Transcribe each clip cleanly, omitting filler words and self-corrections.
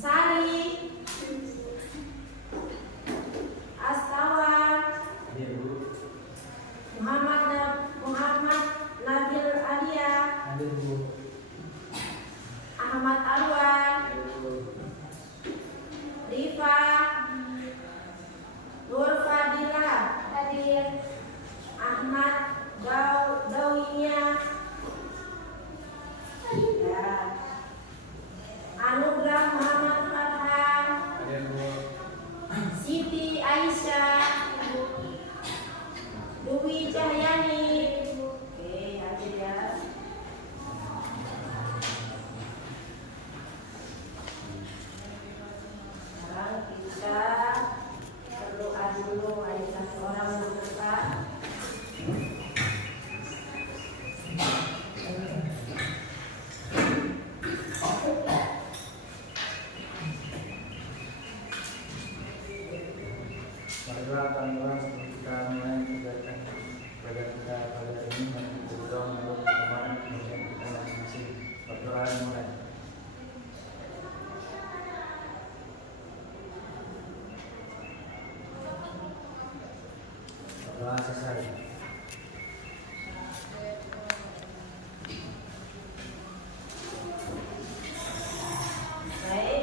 Sari, Astawan, Muhammad Nabil Alia, Ahmad Alwan, Rifa, Nur Fadila, hadir. Ahmad Dawinya, ya. Anugrah Muhammad Farhan, Siti Aisyah, Dwi Cahyani, oke hadir ya. Sekarang kita berdoa dulu, ada satu orang berdoa. Marilah kami seperti kami yang mengerjakan kepada kita pada hari ini dan berdoa menurut kemarin kemudian kita masing-masing berdoa mulai. Berdoa selesai. Baik,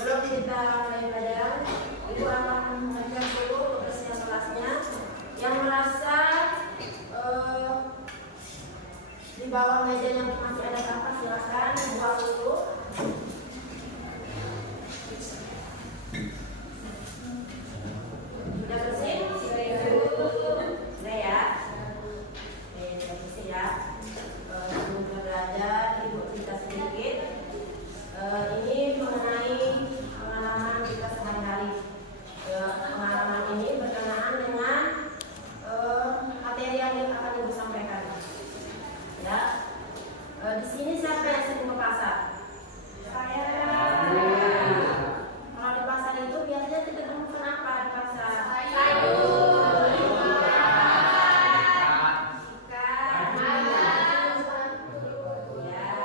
belum kita mulai pelajaran, Ibu akan mengajar dulu kebersihan kelasnya. Yang merasa di bawah mejanya masih ada sampah, silakan buang dulu. Sudah bersih? Sudah ya? Oke, sudah bersih ya. Sebelum kita belajar, Ibu cerita sedikit. Ini mengenai pengalaman kita sehari-hari. Pengalaman ini berkenaan dengan materi yang akan Ibu sampaikan. Ya, di sini siapa yang sering ke pasar? Saya. Kalau di pasar itu biasanya kita temukan apa di pasar? Sayur, ikan, ya.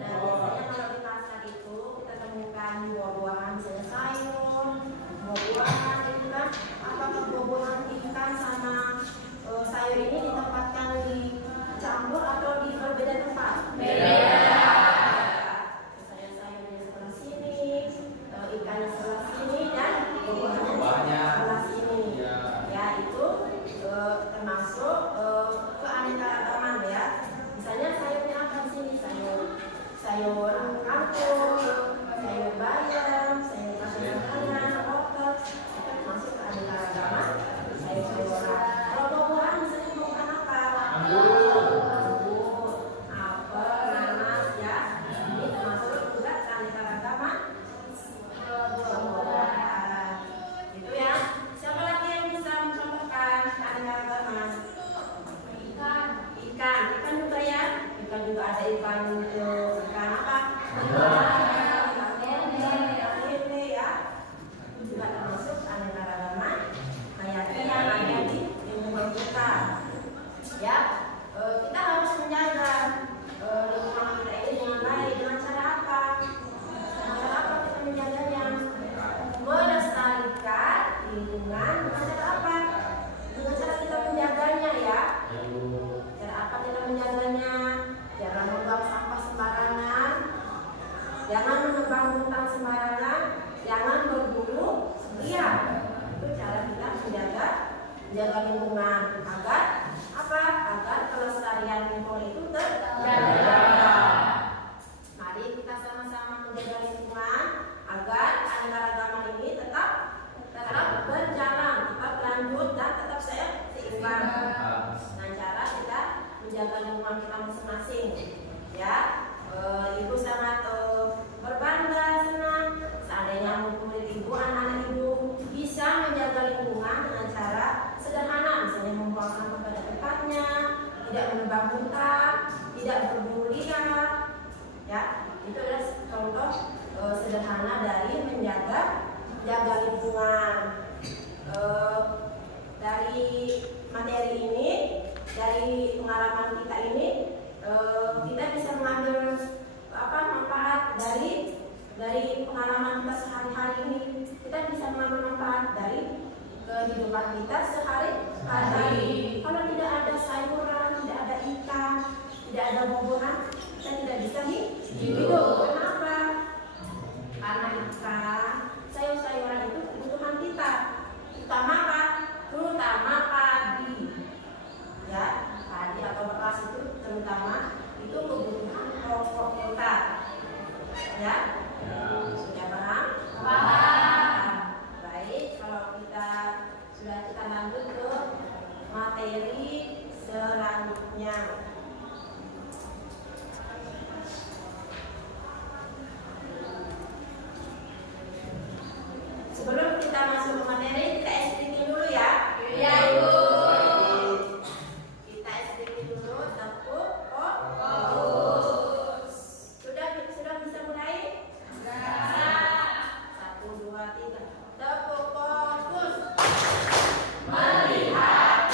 Nah, biasanya kalau di pasar itu kita temukan buah-buahan, misalnya sayur, buah-buahan itu kan. Apakah buah-buahan ikan sama sayur ini ditempatkan di campur atau di berbeda tempat? Beda. Misalnya sayurnya sebelah sini, ikannya sebelah sini, dan buah-buahannya sebelah sini. Ya, itu termasuk keanekaragaman ya. Misalnya sayurnya apa di sini? Sayur kangkung, sayur bayam, sayur kacang-kacangan, wortel, itu termasuk keanekaragaman sayur-sayuran. Kalau buah-buahan misalnya buah apa? Anggur, apel, nanas ya. Ini termasuk juga keanekaragaman buah-buahan. Gitu ya. Siapa lagi yang bisa mencontohkan keanekaragaman? Ikan juga ya. Ikan juga ada ikan apa? Ikan lele ya. Itu juga termasuk keanekaragaman hayati yang ada di lingkungan kita. Ya, kita harus menjaga lingkungan kita ini dengan baik. Dengan cara apa? Dengan cara apa kita menjaganya? Melestarikan lingkungan dengan cara apa? Dengan cara kita menjaganya ya. Cara apa kita menjaganya? Jangan membuang sampah sembarangan, jangan menebang hutan sembarangan, jangan berburu liar. Itu cara kita menjaga lingkungan agar apa? Agar kelestarian lingkungan itu terjaga. Mari kita sama-sama menjaga lingkungan agar keanekaragaman ini tetap berjalan, tetap lanjut dan tetap seimbang. Dengan cara kita menjaga lingkungan kita masing-masing. Ya, Ibu sangat berbangga, senang seandainya murid Ibu, anak-anak Ibu bisa menjaga lingkungan dengan cara sederhana, misalnya membuang sampah pada tempatnya, tidak menebang hutan, tidak berburu liar. sehari-hari ini kita bisa mengambil manfaat dari kehidupan kita sehari-hari. Kalau tidak ada sayuran, tidak ada ikan, tidak ada buah-buahan, kita tidak bisa hidup. Kenapa? Karena ikan, sayur-sayuran itu kebutuhan kita. Utama apa? Terutama padi. Ya, padi atau beras itu terutama itu kebutuhan pokok kita. Ya, sudah paham? Paham. Baik, kalau kita lanjut ke materi selanjutnya. Sebelum kita masuk ke materi, kita SPT dulu ya. Iya, Ibu. Kita SPT dulu, tepuk fokus. Sudah bisa mulai? Sudah. 1, 2, 3. Tepuk fokus. Melihat,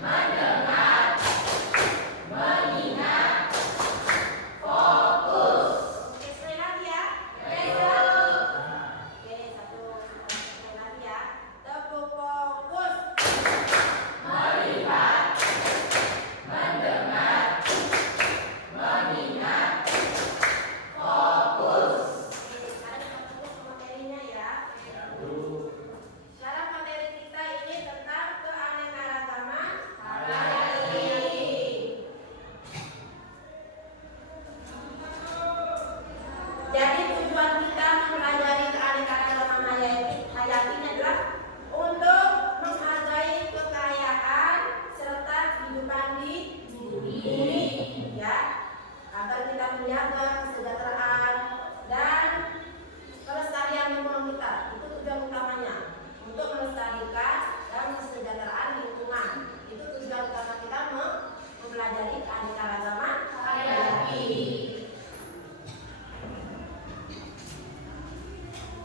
mendengar, mengingat, fokus. Oke, sekali lagi ya. Oke, satu sekali lagi ya. Tepuk fokus. Melihat, mendengar, mengingat, fokus. Oke, sekarang kita masuk ke materinya ya. Sekarang materi kita ini tentang keanekaragaman hayati. Jadi tujuan kita mempelajari keanekaragaman hayati ini adalah untuk menghargai kekayaan serta kehidupan di bumi, ya, agar kita menjaga kesejahteraan dan kelestarian lingkungan kita. Itu tujuan utamanya, untuk melestarikan dan kesejahteraan lingkungan. Itu tujuan utama kita mempelajari keanekaragaman hayati.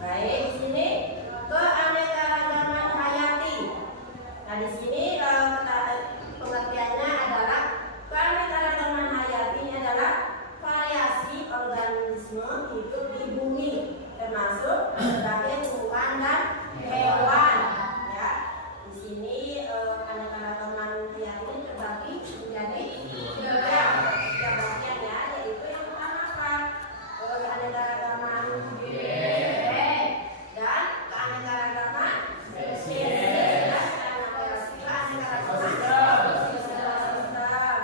Baik, di sini keanekaragaman hayati. Nah, di sini pengertiannya adalah keanekaragaman hayati ini adalah variasi organisme hidup di bumi, termasuk berbagai tumbuhan dan hewan. Ya, di sini keanekaragaman hayati ini terbagi menjadi tiga bagian ya, yaitu yang pertama apa? Keanekaragaman dan keanekaragaman spesies dan keanekaragaman sistem.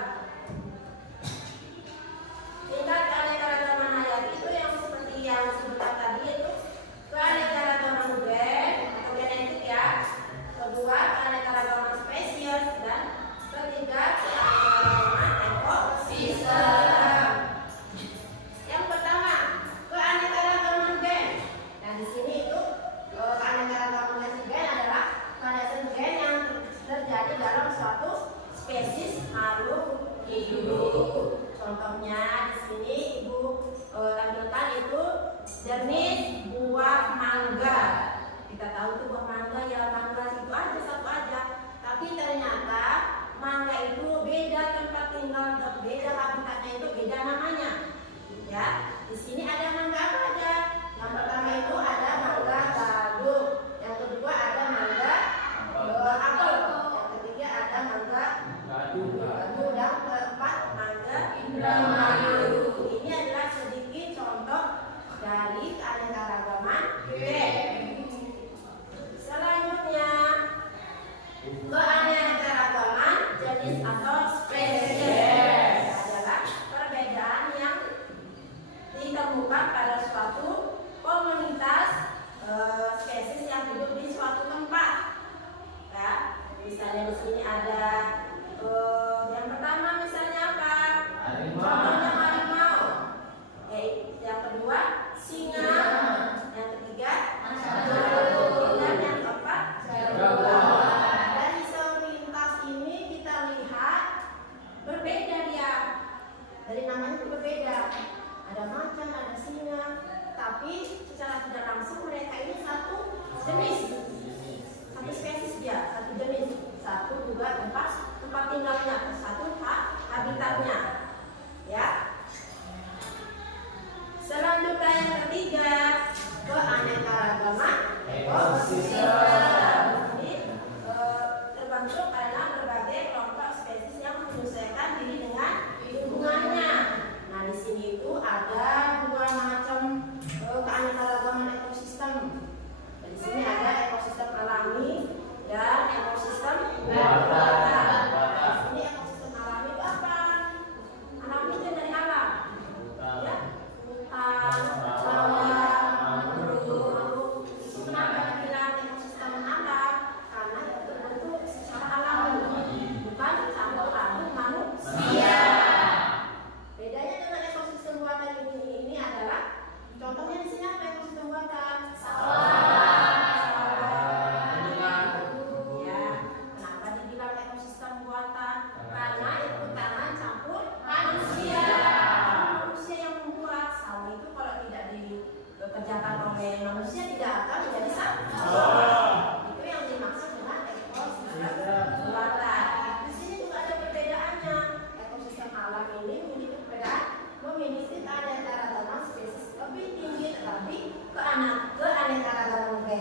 Tingkat keanekaragaman hayati itu yang seperti yang disebutkan tadi, itu keanekaragaman gen atau genetik ya. Kedua, keanekaragaman spesies, dan ketiga, keanekaragaman ekosistem. Yang pertama, keanekaragaman gen. Nah, di sini itu keanekaragaman gen adalah variasi gen yang terjadi dalam suatu spesies makhluk hidup. Contohnya di sini Ibu tampilkan itu jenis buah mangga. Kita tahu itu buah mangga ya, mangga itu aja satu aja. Tapi ternyata mangga itu beda tempat tinggal, beda habitatnya, itu beda namanya. Ya, di sini ada mangga apa aja? Yang pertama itu ada mangga gadung, yang kedua ada mangga apel, yang ketiga ada mangga gadung, dan keempat mangga indramayu. Ini adalah sedikit contoh dari keanekaragaman gen. Selanjutnya, keanekaragaman jenis atau spesies adalah perbedaan yang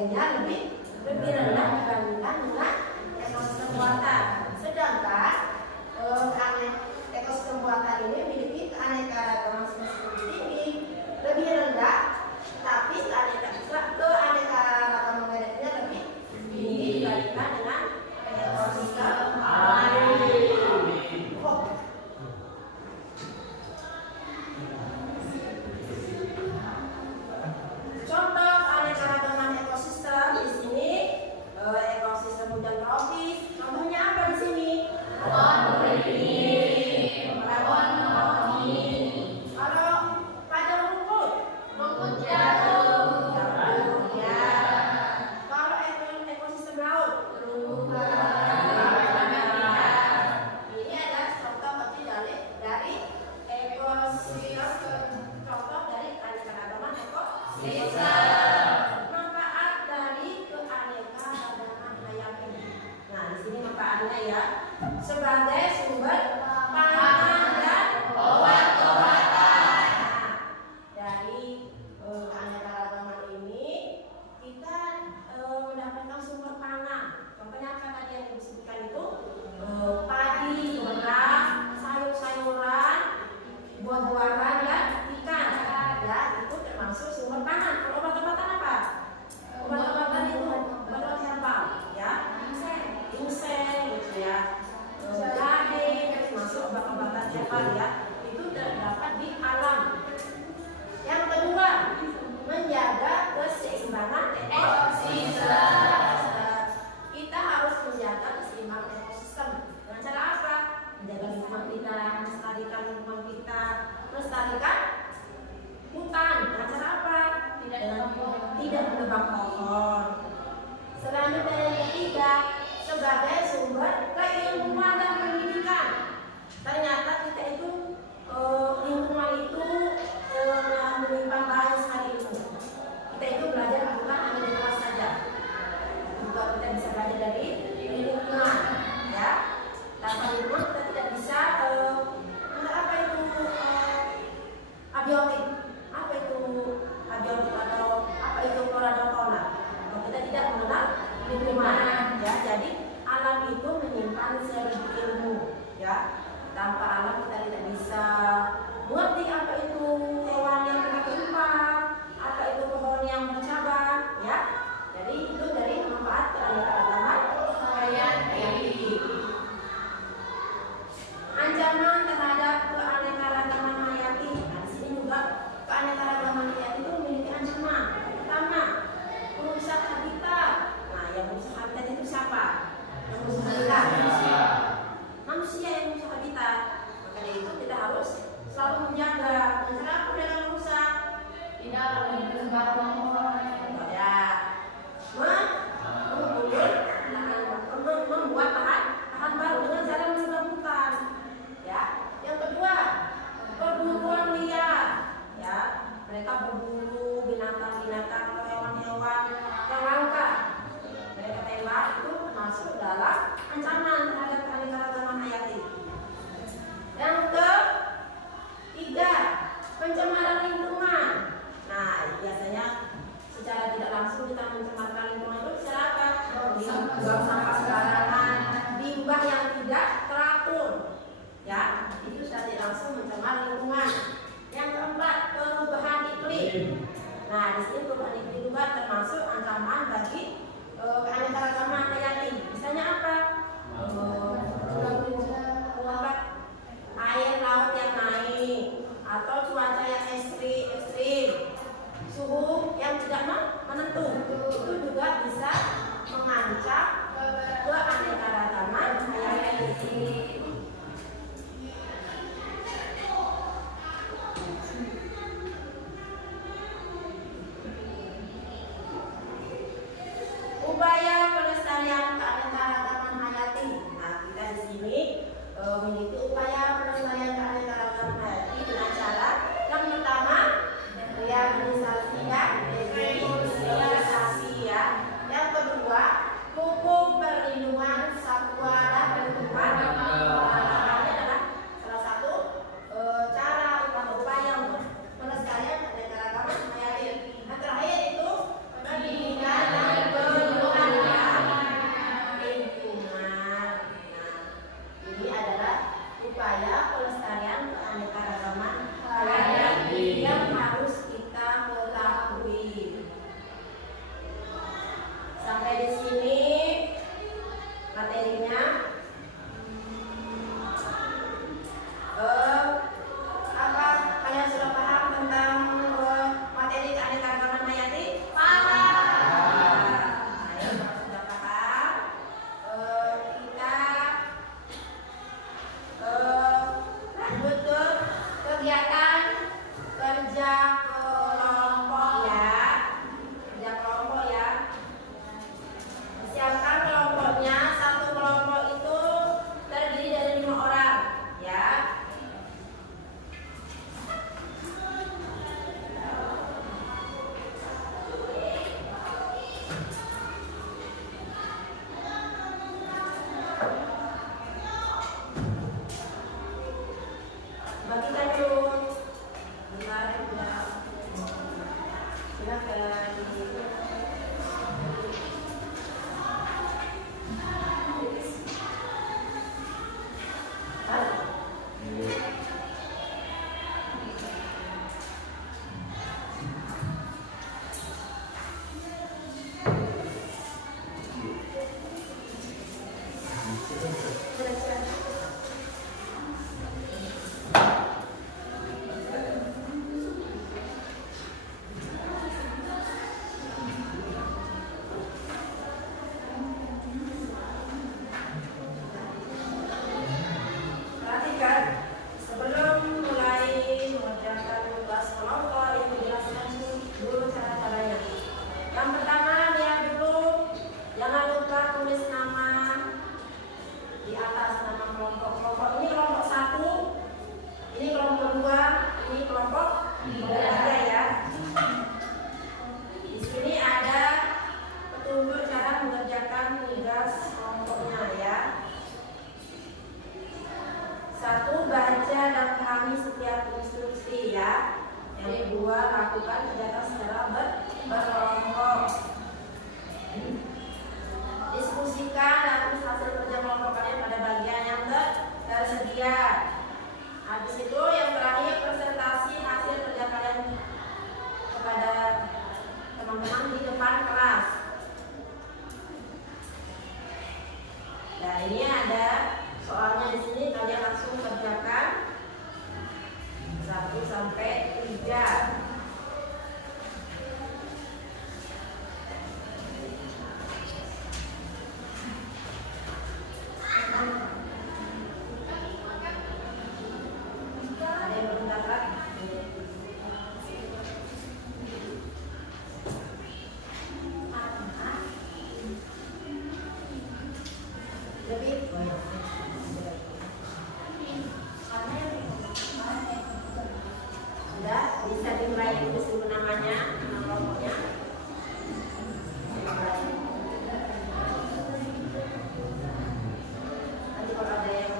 nilainya lebih rendah dibandingkan dengan ekosistem buatan. Sedangkan ekosistem buatan ini memiliki keanekaragaman spesies tinggi, lebih rendah, tapi keanekaragaman genetiknya lebih tinggi dibandingkan dengan ekosistem contoh keanekaragaman ekosistem di sini ekosistem hujan tropis. Contohnya apa di sini? Kalau pada rumput jarum. Ya. Kalau ekosistem laut ini adalah contoh kecil dari ekosistem, contoh dari keanekaragaman ekosistem. Manfaat dari keanekaragaman hayati. Nah, di sini manfaatnya ya, sebagai sumber pangan dan obat-obatan. Dari keanekaragaman ini kita mendapatkan sumber pangan. Contohnya apa tadi yang disebutkan itu? Padi, beras, sayur-sayuran, buah-buahan dan ikan. Ya, itu termasuk sumber pangan. Kalau obat-obatan apa? Obat-obatan itu obat herbal, ya, ginseng, gitu ya, jahe, termasuk obat-obatan herbal ya. Itu terdapat di alam. Yang kedua, menjaga keseimbangan ekosistem. Kita harus menjaga keseimbangan ekosistem. Dengan cara apa? Menjaga lingkungan kita, melestarikan lingkungan kita, melestarikan hutan. Dengan cara apa? Tidak menebang pohon. Selanjutnya yang ketiga, sebagai sumber keilmuan dan pendidikan. Ternyata kita itu lingkungan itu menyimpan banyak sekali ilmu. Kita itu belajar bukan hanya di kelas saja, juga kita bisa belajar dari lingkungan, ya. Tanpa lingkungan kita tidak bisa apa itu abiotik, apa itu abiotik atau apa itu flora dan fauna. Kalau kita tidak mengenal lingkungan, ya. Jadi alam itu menyimpan seribu ilmu, ya. Tanpa alam kita tidak bisa mengerti apa itu hewan yang berkehidupan, apa itu pohon yang bercabang, ya. Jadi itu dari manfaat keanekaragaman hayati. Ancaman terhadap keanekaragaman hayati. Nah, di sini juga keanekaragaman hayati itu memiliki ancaman. Pertama, merusak habitat. Nah, yang merusak habitat itu siapa? Yang merusak habitat. Manusia yang merusak habitat. Makanya itu kita harus selalu menjaga. Dengan cara apa dengan merusak? Tidak menyebar pohon. Ya, membuat lahan baru dengan cara menebang hutan. Ya, yang kedua, perburuan liar. Ya, mereka berburu binatang-binatang atau hewan-hewan yang langka. Mereka tembak itu masuk dalam ancaman terhadap keanekaragaman hayati. Yang ketiga, pencemaran lingkungan. Nah, biasanya secara tidak langsung kita mencemarkan lingkungan itu secara apa? Buang sampah sembarangan, limbah yang tidak teratur, ya, itu secara tidak langsung mencemar lingkungan. Yang keempat, perubahan iklim. Nah, di sini perubahan iklim juga termasuk ancaman bagi keanekaragaman hayati. Misalnya apa? Air laut yang naik atau cuaca yang ekstrim, suhu yang tidak menentu, itu juga bisa mengancam keanekaragaman hayati. Upaya pelestarian kerja kelompok ya. Kerja kelompok ya. Siapkan kelompoknya. Satu kelompok itu terdiri dari 5 orang ya. Bagikan dulu. Benar ya. Silakan. Perhatikan, sebelum mulai mengerjakan tugas kelompok yang dijelaskan dulu cara-caranya. Yang pertama, lihat dulu, jangan lupa tulis nama di atas nama kelompok. Kelompok ini kelompok 1, ini kelompok 2, ini kelompok 3 ya. Di sini ada petunjuk cara mengerjakan tugas kelompoknya ya. 1. Baca dan pahami setiap instruksi ya. Yang kedua, lakukan kegiatan secara berkelompok. Diskusikan dan tulis hasil kerja kelompok kalian pada bagian yang tersedia. Habis itu yang terakhir, presentasi hasil kerja kalian kepada teman-teman di depan kelas. Nah, ini ada soalnya di sini, kalian langsung kerjakan 1 sampai 3. Ada yang belum dapat? Lebih? Sudah, bisa dimulai tulis dulu namanya, nama kelompoknya. Nanti kalau ada yang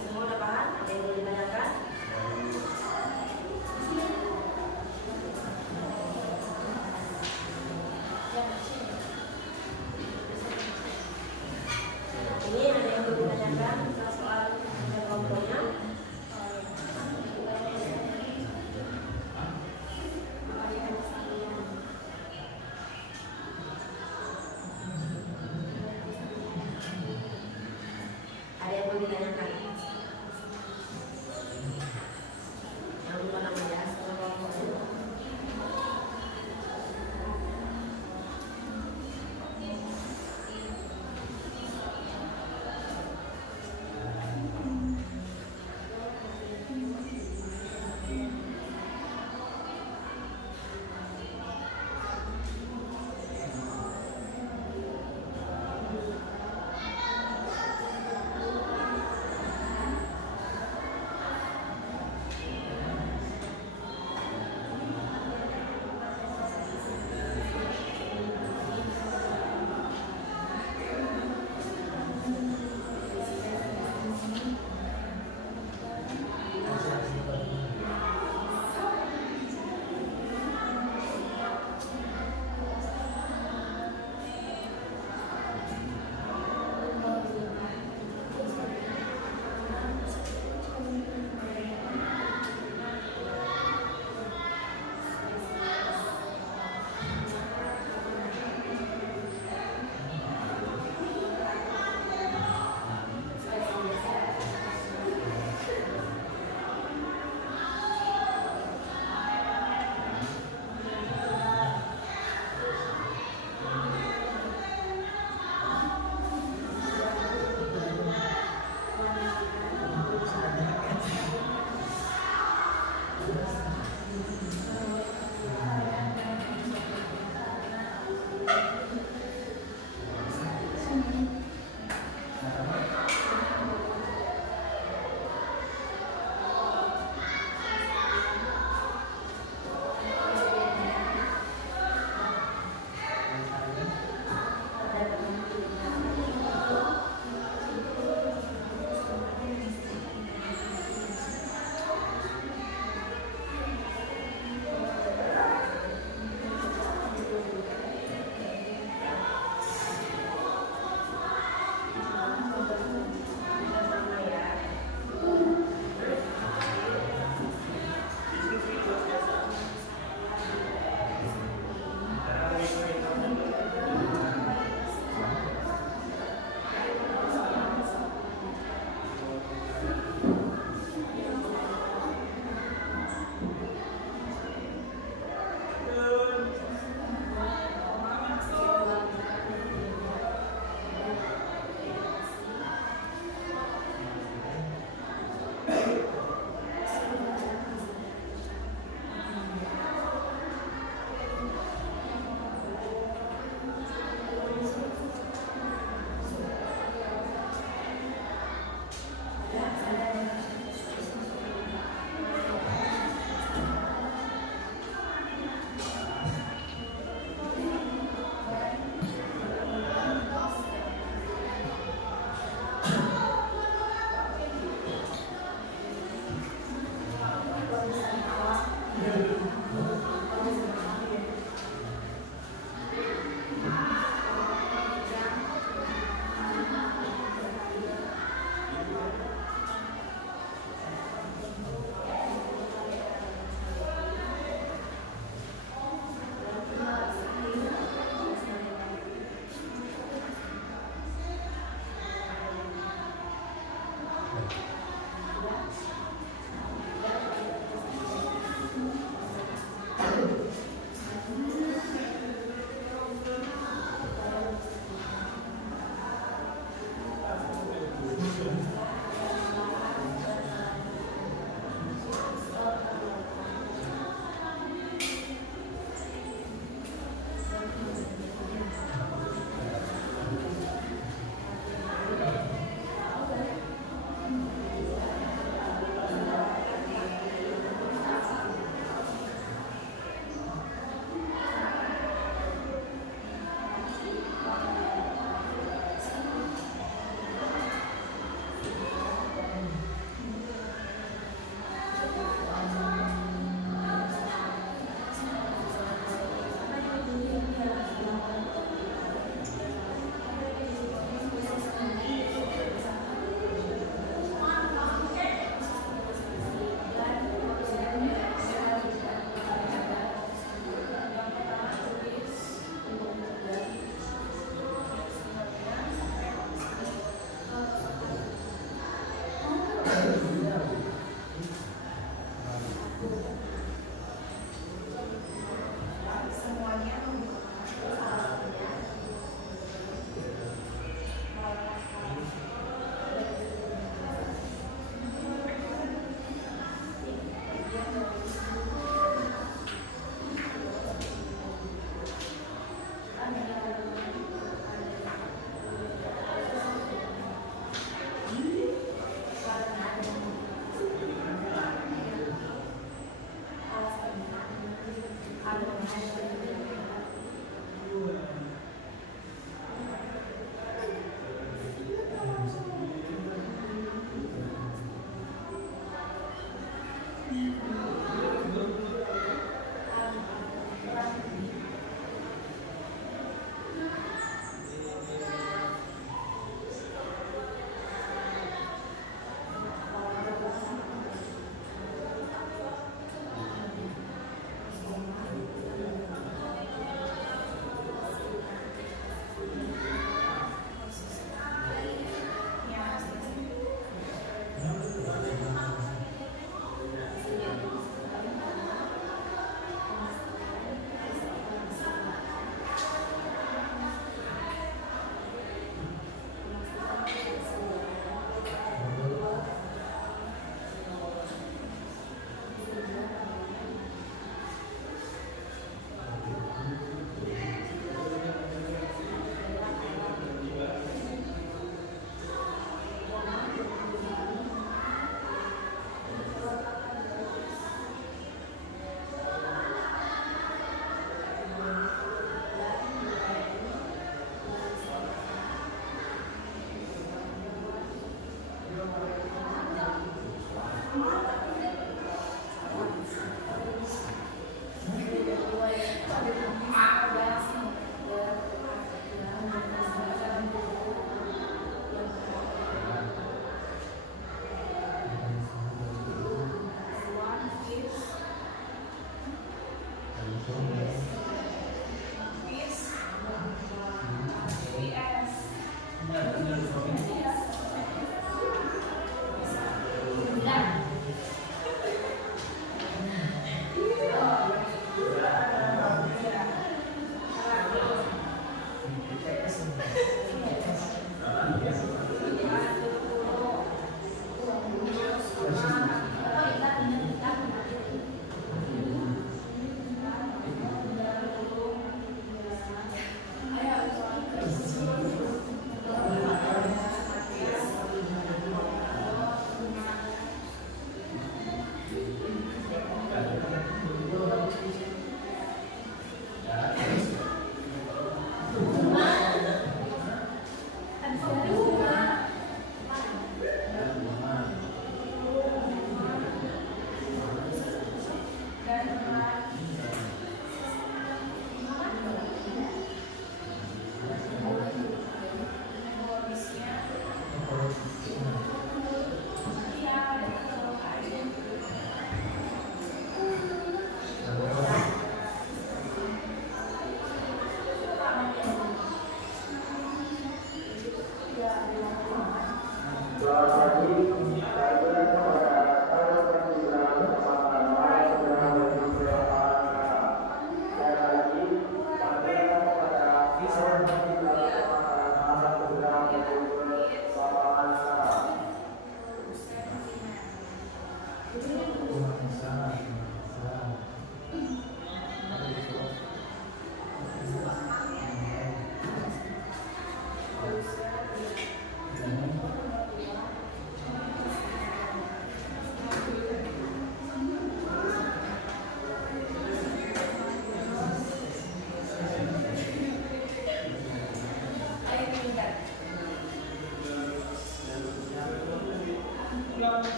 semua udah paham? Ada yang boleh ditanyakan? Ini ada yang boleh ditanyakan soal kelompoknya? Ada yang boleh ditanyakan? Yang lupa namanya, kelompoknya.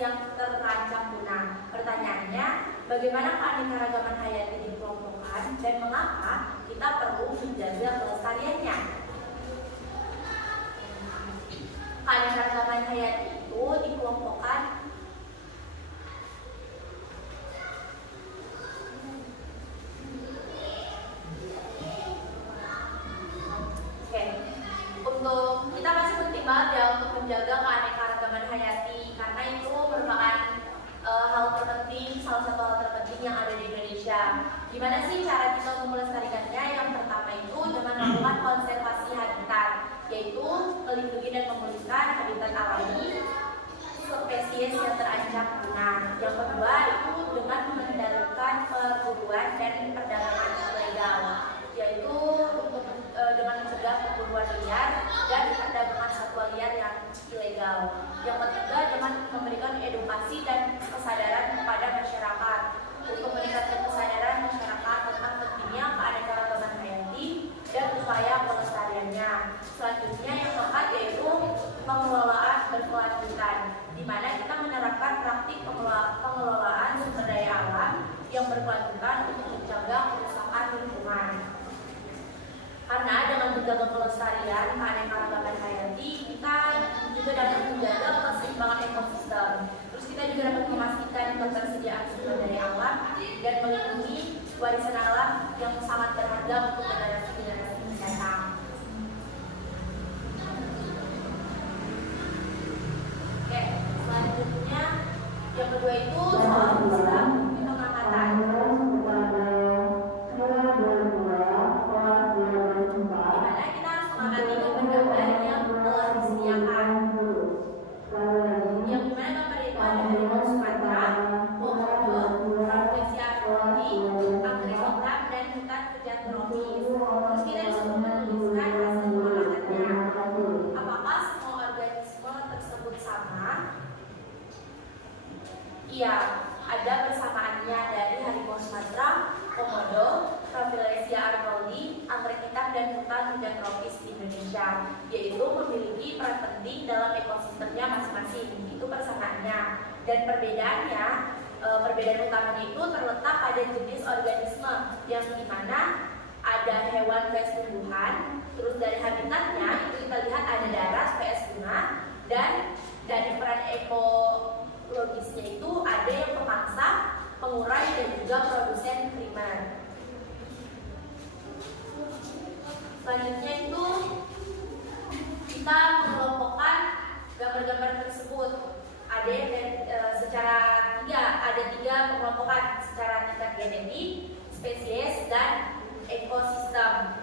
yang terancam punah. Pertanyaannya, bagaimana keanekaragaman hayati dikelompokkan dan mengapa kita perlu menjaga kelestariannya? Keanekaragaman hayati itu dikelompokkan untuk kita masih penting banget ya untuk menjaga keanekaragaman hayati karena itu merupakan hal terpenting, salah satu hal terpenting yang ada di Indonesia. Gimana sih cara kita untuk melestarikannya? Yang pertama itu dengan melakukan konservasi habitat, yaitu melindungi dan memulihkan habitat alami spesies yang terancam punah. Yang kedua itu dengan mengendalikan perburuan dan perdagangan ilegal, yaitu dengan mencegah perburuan liar dan perdagangan satwa liar yang ilegal. Yang ketiga dengan memberikan edukasi dan kesadaran kepada masyarakat untuk meningkatkan kesadaran masyarakat tentang pentingnya keanekaragaman hayati dan upaya pelestariannya. Selanjutnya yang keempat yaitu pengelolaan berkelanjutan, di mana kita menerapkan praktik pengelolaan sumber daya alam yang berkelanjutan untuk mencegah kerusakan lingkungan. Karena dengan menjaga kelestarian keanekaragaman hayati, kita juga dapat menjaga keseimbangan ekosistem. Terus kita juga dapat memastikan ketersediaan sumber daya alam dan melindungi warisan alam yang sangat berharga untuk generasi-generasi mendatang. Oke, selanjutnya yang kedua itu soal sistem pengamatan. Iya, ada persamaannya dari harimau Sumatera, komodo, Rafflesia arnoldi, anggrek hitam, dan hutan hujan tropis di Indonesia, yaitu memiliki peran penting dalam ekosistemnya masing-masing. Itu persamaannya. Dan perbedaannya, perbedaan utamanya itu terletak pada jenis organisme, yang dimana ada hewan vs tumbuhan. Terus dari habitatnya itu kita lihat ada darat vs bunga, dan dari peran ekologisnya itu ada yang pemangsa, pengurai, dan juga produsen primer. Selanjutnya itu kita mengelompokkan gambar-gambar tersebut. Ada yang secara tiga pengelompokan secara tingkat genetik, spesies, dan ekosistem.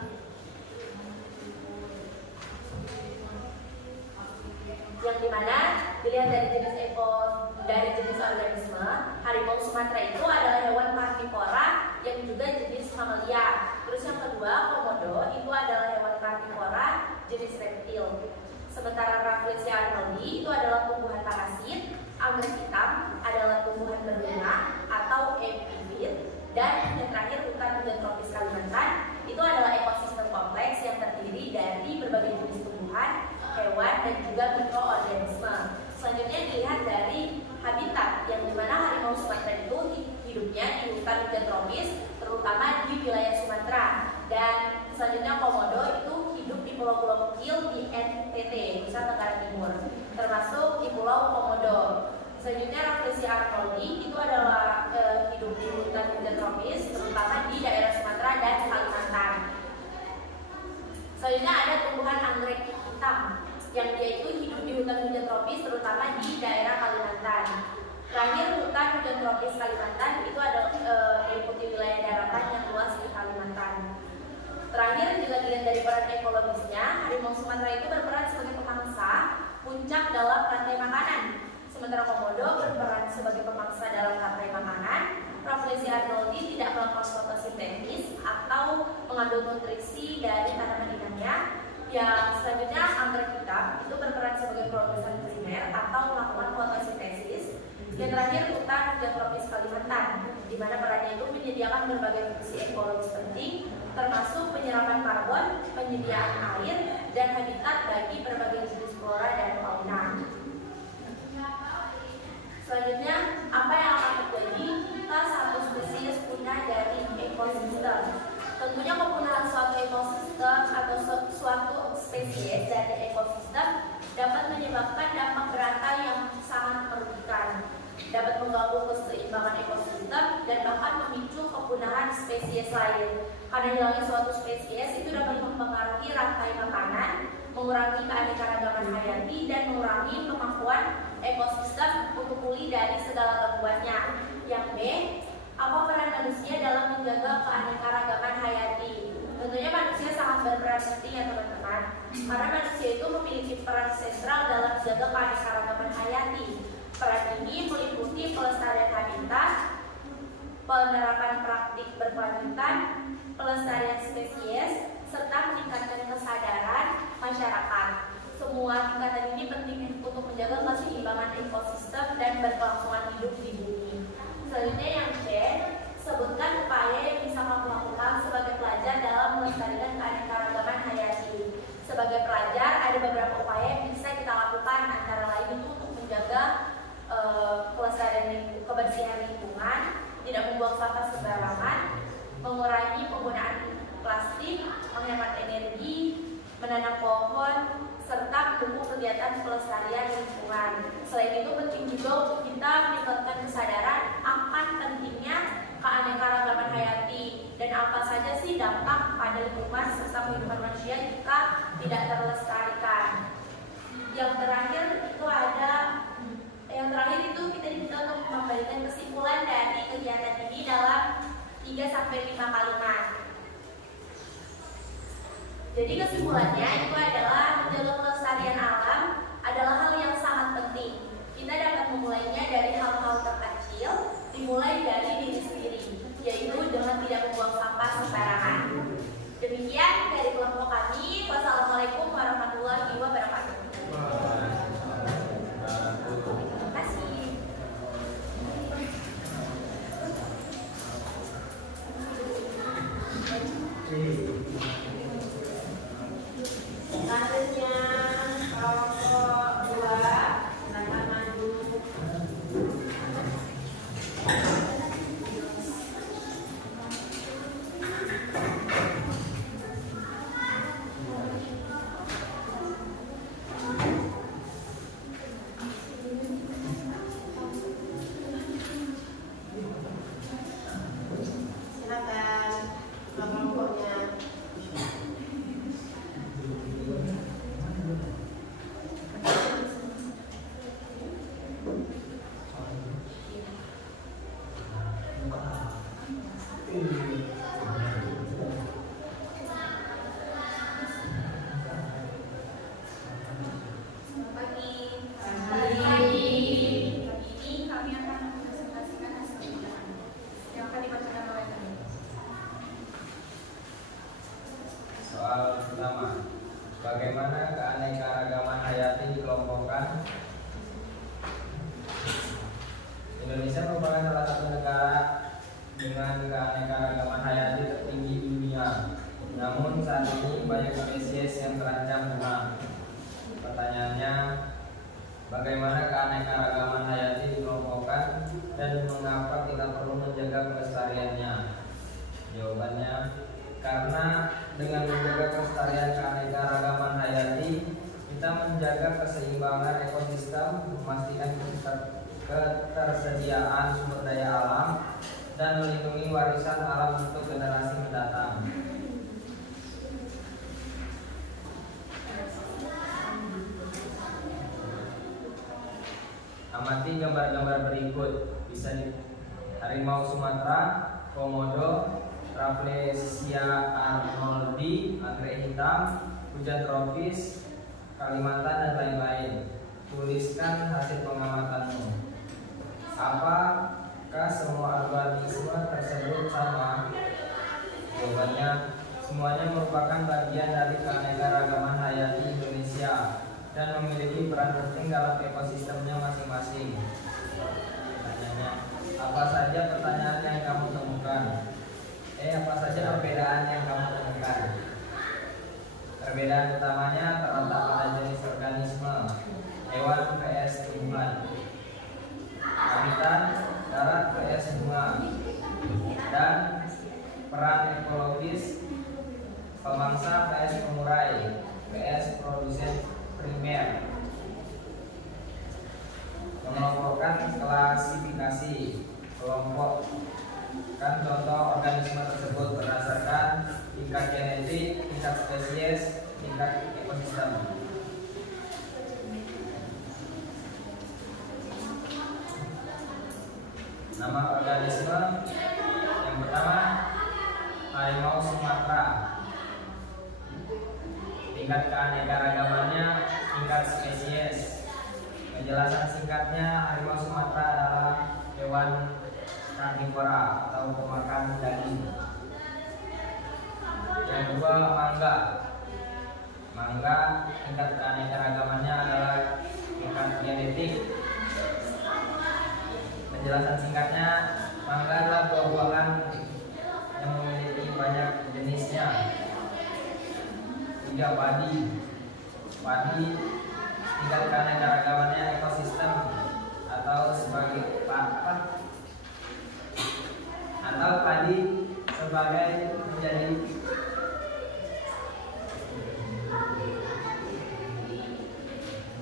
Yang dimana dilihat dari jenis organisme, harimau Sumatera itu adalah hewan karnivora yang juga jenis mamalia. Terus yang kedua, komodo itu adalah hewan karnivora jenis reptil. Sementara Rafflesia arnoldi itu adalah tumbuhan parasit, anggrek hitam adalah tumbuhan berbunga atau epifit, dan yang terakhir hutan hujan tropis Kalimantan itu adalah ekosistem kompleks yang terdiri dari berbagai jenis tumbuhan, hewan, dan juga mikroorganisme. Selanjutnya dilihat dari habitat, yang dimana harimau Sumatera itu hidupnya di hutan hujan tropis, terutama di wilayah Sumatera. Dan selanjutnya komodo itu hidup di pulau-pulau kecil di NTT, Nusa Tenggara Timur, termasuk di Pulau Komodo. Selanjutnya Rafflesia arnoldi itu adalah hidup di hutan hujan tropis, terutama di daerah Sumatera dan Kalimantan. Selanjutnya ada tumbuhan anggrek hitam, yang dia itu hidup di hutan hujan tropis, terutama di daerah Kalimantan. Terakhir, hutan hujan tropis Kalimantan itu ada meliputi wilayah daratan yang luas di Kalimantan. Terakhir, juga dilihat dari peran ekologisnya, harimau Sumatera itu berperan sebagai pemangsa puncak dalam rantai makanan. Sementara komodo berperan sebagai pemangsa dalam rantai makanan. Rafflesia arnoldi tidak melakukan fotosintesis atau mengambil nutrisi dari tanaman inangnya. Yang selanjutnya, anggrek hitam itu berperan sebagai produsen primer atau melakukan fotosintesis. Yang terakhir, hutan hujan tropis Kalimantan, di mana perannya itu menyediakan berbagai fungsi ekologis penting, termasuk penyerapan karbon, penyediaan air, dan habitat bagi berbagai jenis flora dan fauna. Selanjutnya, apa yang akan terjadi jika satu spesies punah dari ekosistem? Tentunya kepunahan suatu ekosistem atau suatu spesies dari ekosistem dapat menyebabkan dampak berantai yang sangat merugikan, dapat mengganggu keseimbangan ekosistem dan bahkan memicu kepunahan spesies lain. Karena hilangnya suatu spesies itu dapat mempengaruhi rantai makanan, mengurangi keanekaragaman hayati dan mengurangi kemampuan ekosistem untuk pulih dari segala gangguannya. Yang B, apa peran manusia dalam menjaga keanekaragaman hayati? Tentunya manusia sangat berperan penting ya teman-teman, karena manusia itu memiliki peran sentral dalam menjaga keanekaragaman hayati. Peran ini meliputi pelestarian habitat, penerapan praktik berkelanjutan, pelestarian spesies, serta meningkatkan kesadaran masyarakat. Semua tingkatan ini penting untuk menjaga keseimbangan ekosistem dan berkelangsungan hidup di bumi. Selanjutnya yang C, sebutkan upaya yang bisa kamu lakukan sebagai pelajar dalam melestarikan keanekaragaman hayati. Sebagai pelajar ada beberapa upaya yang bisa kita lakukan, antara lain itu untuk menjaga kelestarian kebersihan lingkungan, tidak membuang sampah sembarangan, mengurangi penggunaan plastik, menghemat energi, menanam pohon, serta mendukung kegiatan pelestarian lingkungan. Selain itu penting juga untuk kita meningkatkan kesadaran akan pentingnya keanekaragaman hayati dan apa saja sih dampak pada lingkungan serta kehidupan manusia jika tidak terlestarikan. Yang terakhir itu kita diminta untuk memberikan kesimpulan dari kegiatan ini dalam 3-5 kalimat. Jadi kesimpulannya itu adalah menjaga kelestarian alam adalah hal yang sangat penting. Kita dapat memulainya dari hal-hal terkecil, dimulai dari diri sendiri, yaitu dengan tidak membuang sampah sembarangan. Demikian dari kelompok kami. Wassalamualaikum warahmatullahi wabarakatuh. Terima kasih. Selanjutnya kelompok 2 silakan maju. Silakan kelompoknya. Soal pertama, bagaimana keanekaragaman hayati dikelompokkan? Indonesia merupakan salah satu negara dengan keanekaragaman hayati tertinggi di dunia. Namun saat ini banyak spesies yang terancam punah. Pertanyaannya, bagaimana keanekaragaman hayati dikelompokkan dan mengapa kita perlu menjaga kelestariannya? Jawabannya, karena dengan menjaga kelestarian keanekaragaman hayati, kita menjaga keseimbangan ekosistem, memastikan ketersediaan sumber daya alam, dan melindungi warisan alam untuk generasi mendatang. Amati gambar-gambar berikut. Bisa di harimau Sumatera, komodo, Rafflesia arnoldi, anggrek hitam, hujan tropis, Kalimantan, dan lain-lain. Tuliskan hasil pengamatanmu. Apakah semua organisme tersebut sama? Jawabannya, semuanya merupakan bagian dari keanekaragaman hayati Indonesia dan memiliki peran penting dalam ekosistemnya masing-masing. Pertanyaannya, apa saja pertanyaan yang kamu temukan? Apa saja perbedaan yang kamu temukan? Perbedaan utamanya terletak pada jenis organisme, hewan vs tumbuhan. habitat darat PS bunga, dan peran ekologis pemangsa PS pengurai PS produsen primer. Mengelompokkan klasifikasi kelompok kan contoh organisme tersebut berdasarkan tingkat genetik, tingkat spesies, tingkat ekosistem. Nama organisme yang pertama harimau Sumatera. Tingkat keanekaragamannya tingkat spesies. Penjelasan singkatnya, harimau Sumatera adalah hewan karnivora atau pemakan daging. Yang kedua, mangga. Mangga tingkat keanekaragamannya adalah tingkat genetik. Penjelasan singkatnya, mangga adalah buah-buahan yang memiliki banyak jenisnya. Tiga, padi. Padi tingkat keanekaragamannya ekosistem atau sebagai atau padi sebagai menjadi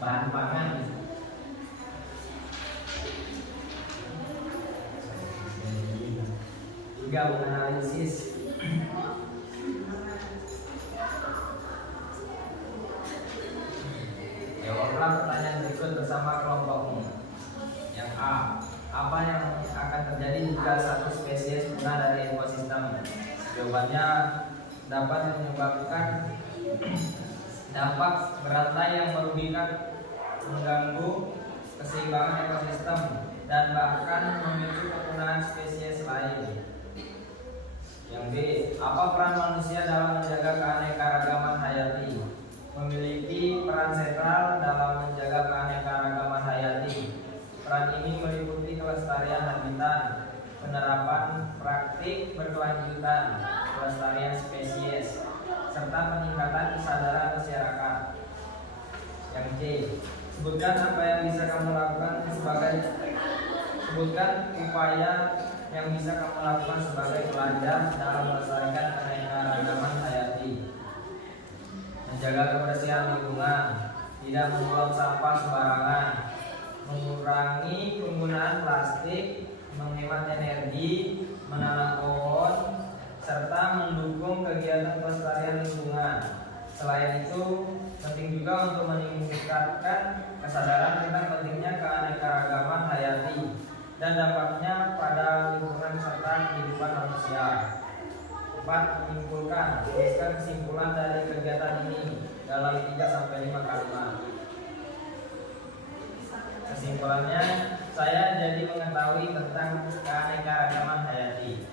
bahan pangan. Tiga, menganalisis. Jawablah pertanyaan berikut bersama kelompokmu. Yang A, apa yang akan terjadi jika satu spesies punah dari ekosistem? Jawabannya, dapat menyebabkan dampak berantai yang merugikan, mengganggu keseimbangan ekosistem, dan bahkan memicu kepunahan spesies lain. Yang B, apa peran manusia dalam menjaga keanekaragaman hayati? Memiliki peran sentral dalam menjaga keanekaragaman hayati. Peran ini meliputi kelestarian habitat, penerapan praktik berkelanjutan, pelestarian spesies, serta peningkatan kesadaran masyarakat. Yang C, sebutkan apa yang bisa kamu lakukan sebutkan upaya yang bisa kamu lakukan sebagai pelajar dalam melestarikan keanekaragaman hayati. Menjaga kebersihan lingkungan, tidak membuang sampah sembarangan, mengurangi penggunaan plastik, menghemat energi, menanam pohon, serta mendukung kegiatan pelestarian lingkungan. Selain itu, penting juga untuk meningkatkan kesadaran tentang pentingnya keanekaragaman hayati dan dampaknya pada lingkungan serta kehidupan manusia. 4. Menyimpulkan. Tuliskan kesimpulan dari kegiatan ini dalam 3-5 kalimat. Kesimpulannya, saya jadi mengetahui tentang keanekaragaman hayati.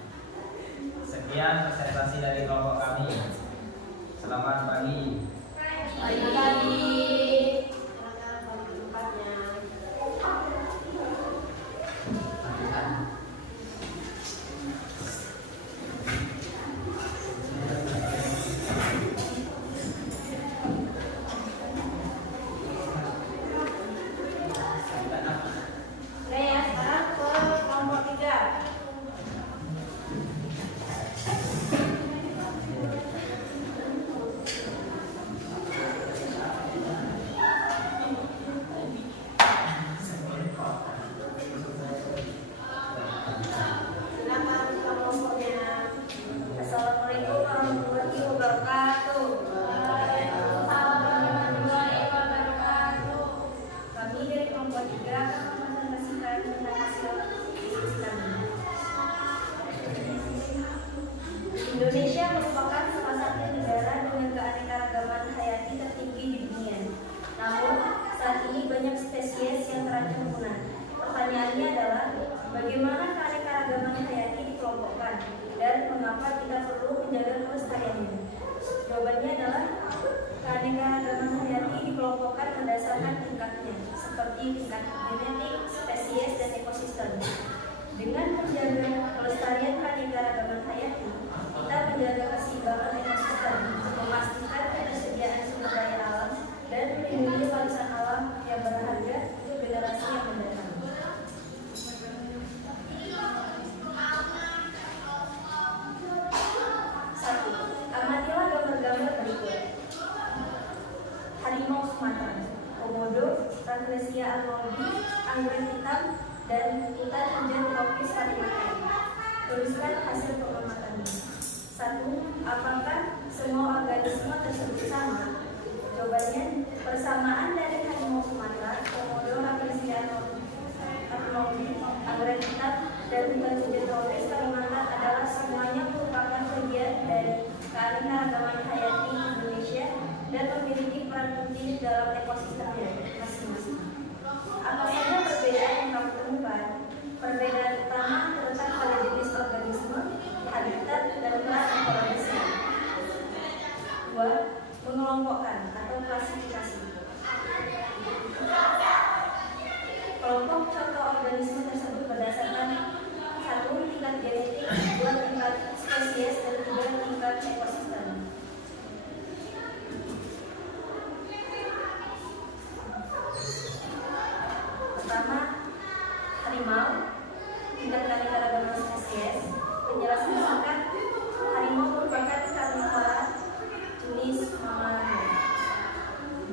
Sekian presentasi dari kelompok kami. Selamat pagi. Selamat pagi. Silakan bagi tempatnya. Indonesia merupakan salah satu negara dengan keanekaragaman hayati tertinggi di dunia. Namun, saat ini banyak spesies yang terancam punah. Pertanyaannya adalah, bagaimana keanekaragaman hayati dikelompokkan dan mengapa kita perlu menjaga kelestariannya? Jawabannya adalah, keanekaragaman hayati dikelompokkan berdasarkan tingkatnya, seperti tingkat genetik, spesies, dan ekosistem. Dengan menjaga kelestarian keanekaragaman hayati, kita menjaga keseimbangan ekosistem, memastikan ketersediaan sumber daya alam, dan melindungi warisan alam yang berharga untuk generasi yang mendatang. Arnoldi, anggrek hitam, dan hutan hujan tropis Kalimantan. Tuliskan hasil pengamatannya. 1. Apakah semua organisme tersebut sama? Jawabannya, persamaan dari harimau Sumatera, Komodo Arnoldi, anggrek hitam, dan hutan hujan tropis Kalimantan adalah semuanya merupakan bagian dari keanekaragaman hayati Indonesia dan memiliki peran penting dalam ekosistemnya masing-masing. Apa saja perbedaan yang kamu temukan? Perbedaan utama terletak pada jenis organisme, habitat, dan kelas ekologisnya. 2. Mengelompokkan atau klasifikasi. Kelompok contoh organisme tersebut berdasarkan 1. Tingkat genetik, 2. Tingkat spesies, dan 3. Tingkat ekosistem. Pertama, harimau, tingkat keanekaragaman spesies. Penjelasan singkat, harimau merupakan karnivora jenis mamalia.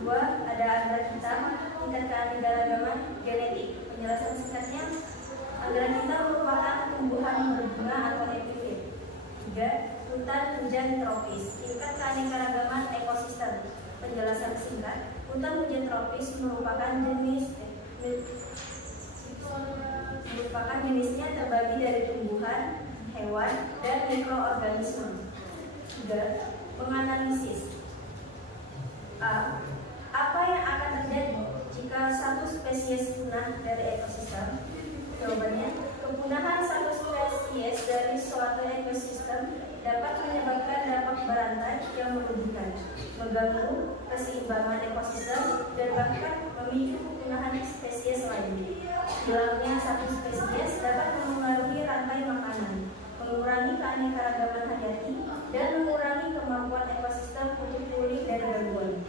2. Ada anggrek hitam, tingkat keanekaragaman genetik. Penjelasan singkatnya, anggrek hitam merupakan tumbuhan berbunga atau epifit. 3. Hutan hujan tropis, tingkat keanekaragaman ekosistem. Penjelasan singkat, hutan hujan tropis merupakan jenisnya terbagi dari tumbuhan, hewan, dan mikroorganisme. 3. Menganalisis. A. Apa yang akan terjadi jika satu spesies punah dari ekosistem? Jawabannya, kepunahan satu spesies dari suatu ekosistem dapat menyebabkan dampak berantai yang merugikan, mengganggu keseimbangan ekosistem, dan bahkan memicu kepunahan spesies lain. Hilangnya satu spesies dapat mempengaruhi rantai makanan, mengurangi keanekaragaman hayati, dan mengurangi kemampuan ekosistem untuk pulih dari gangguan.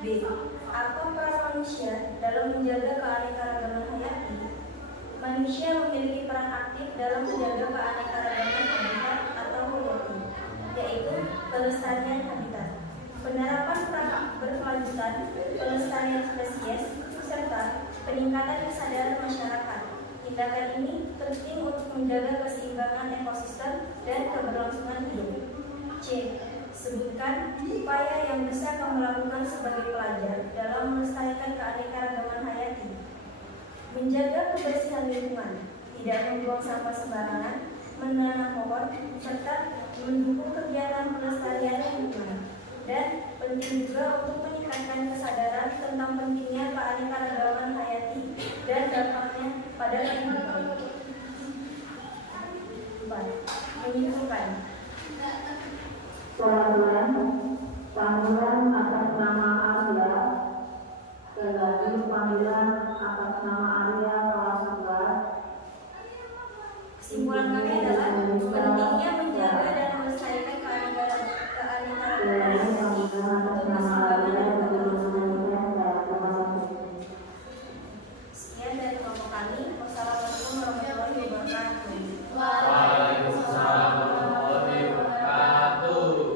B. Apa peran manusia dalam menjaga keanekaragaman hayati? Manusia memiliki peran aktif dalam menjaga keanekaragaman habitat atau hayati, yaitu pelestarian habitat, penerapan peran berkelanjutan, pelestarian spesies, serta peningkatan kesadaran masyarakat. Tindakan ini penting untuk menjaga keseimbangan ekosistem dan keberlangsungan hidup. C. Sebutkan upaya yang bisa kamu lakukan sebagai pelajar dalam melestarikan keanekaragaman hayati. Menjaga kebersihan lingkungan, tidak membuang sampah sembarangan, menanam pohon, serta mendukung kegiatan pelestarian lingkungan. Dan penting juga untuk meningkatkan kesadaran tentang pentingnya keanekaragaman hayati dan dampaknya pada lingkungan. 4. Menyimpulkan. Panggilan atas nama Arya, sekali panggilan atas nama Arya kelas 2. Kesimpulan kami adalah pentingnya menjaga dan melestarikan keanekaragaman hayati untuk keseimbangan dan keberlangsungan. Sekian dari kelompok kami. Wassalamualaikum warahmatullahi wabarakatuh. Waalaikumsalam warahmatullahi wabarakatuh.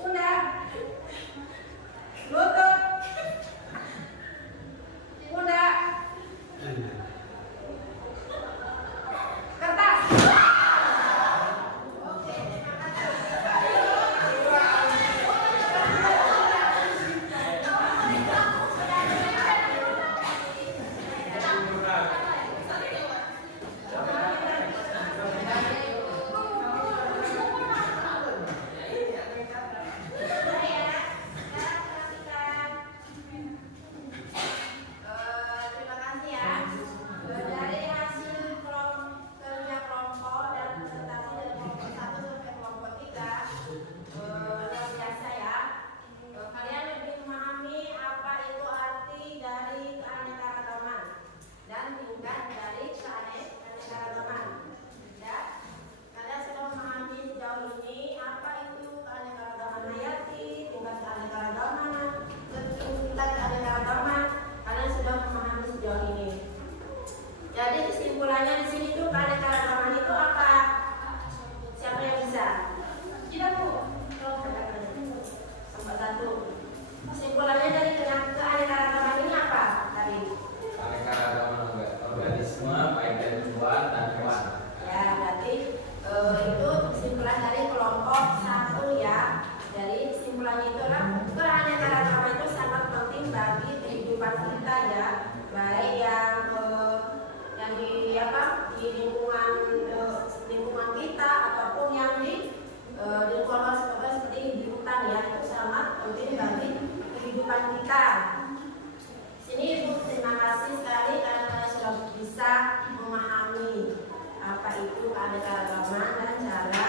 Pundak. Lutut. Pundak. Kertas. Oke, terima kasih ya. Dari hasil kerja kelompok dan presentasi dari kelompok 1 sampai kelompok 3 luar biasa ya. Kalian lebih memahami apa itu arti dari keanekaragaman dan tingkat dari keanekaragaman. Ya, kalian sudah memahami sejauh ini apa itu keanekaragaman hayati, tingkat keanekaragaman, tingkat keanekaragaman. Kalian sudah memahami sejauh ini. Jadi kesimpulannya di sini tuh keanekaragaman itu apa? Siapa yang bisa? Kita Bu. Sampai 1. Kesimpulannya dari keanekaragaman ini apa tadi? Keanekaragaman organisme baik dari tumbuhan dan hewan. Ya, berarti itu kesimpulan dari kelompok 1 ya. Dari kesimpulannya itu adalah keanekaragaman itu sangat penting bagi kehidupan kita ya, baik yang di lingkungan kita ataupun yang di lingkungan seperti di hutan ya, itu sangat penting bagi kehidupan kita. Sini Ibu terima kasih sekali karena kalian sudah bisa memahami apa itu keanekaragaman dan cara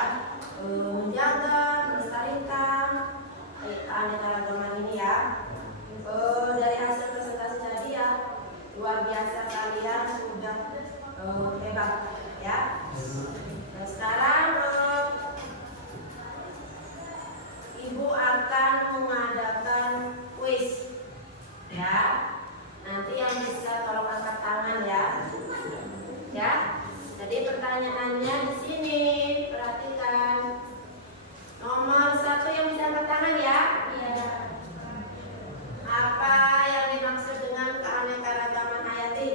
menjaga, melestarikan keanekaragaman ini ya. Dari hasil presentasi tadi ya, luar biasa kalian sudah hebat ya. Dan sekarang Ibu akan mengadakan kuis ya. Nanti yang bisa tolong angkat tangan ya. Ya. Jadi pertanyaannya di sini perhatikan. Nomor 1 yang bisa angkat tangan ya. Iya. Apa yang dimaksud dengan keanekaragaman hayati?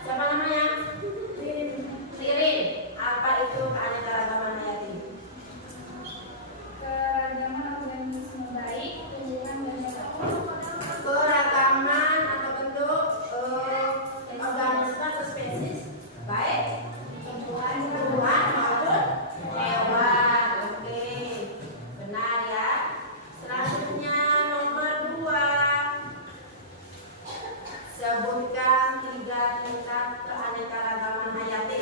Siapa namanya? Ririn. Apa itu keanekaragaman hayati? Keragaman organisme baik, tumbuhan dan hewan. Keragaman atau bentuk organisme atau spesies baik tumbuhan maupun hewan. Oke, benar ya. Selanjutnya nomor 2, sebutkan 3 tingkat keanekaragaman hayati.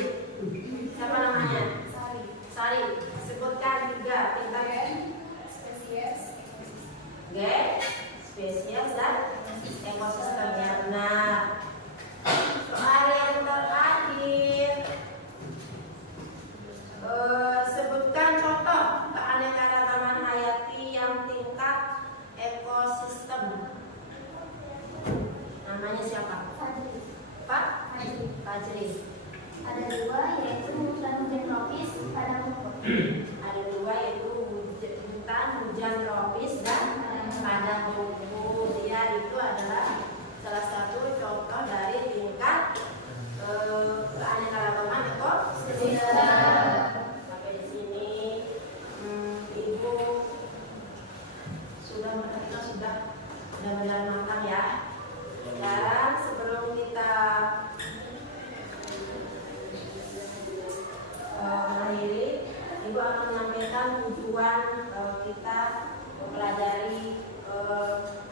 Siapa namanya? Sari. Sebutkan 3 tingkat Spesies. G, spesies dan ekosistem ya, benar. Soal yang terakhir, sebutkan contoh keanekaragaman hayati yang tingkat ekosistem. Namanya siapa? Pak? Fajri. Ada 2 yaitu hutan hujan tropis pada pokok. Ada 2 yaitu hutan hujan tropis dan padang rumput. Dia itu adalah salah satu contoh dari tingkat keanekaragaman ekosistem. Sampai di sini Ibu sudah benar-benar matang ya. Sekarang sebelum kita mengakhiri, Ibu akan menyampaikan tujuan kita mempelajari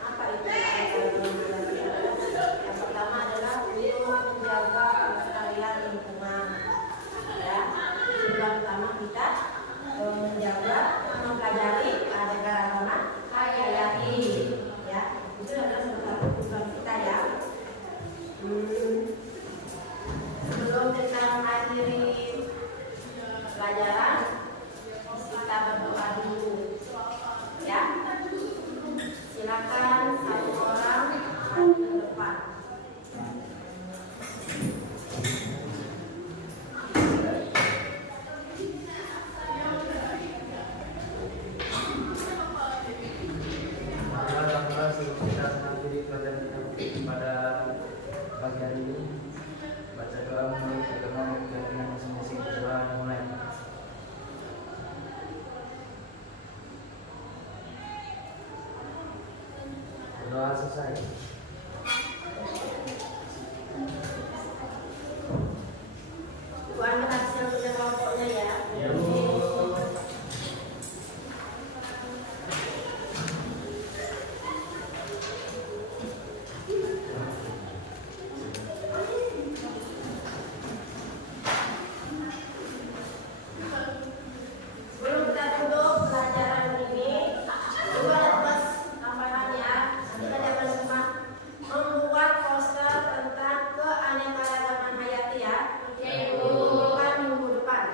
apa itu keanekaragaman. Yang pertama adalah untuk menjaga kelestarian lingkungan. Ya, tujuan utama kita menjaga, mempelajari keanekaragaman hayati. Ya, itu adalah salah satu tujuan kita ya. Sebelum kita mengakhiri pelajaran, kita berdoa dulu ya. Silakan satu orang maju ke depan. selesai. Bu Anda hasil kerja kelompoknya ya. Sebelum kita tutup pelajaran ini, juga ada tugas tambahannya. Kita dapat membuat poster tentang keanekaragaman hayati ya. Bukan minggu depan.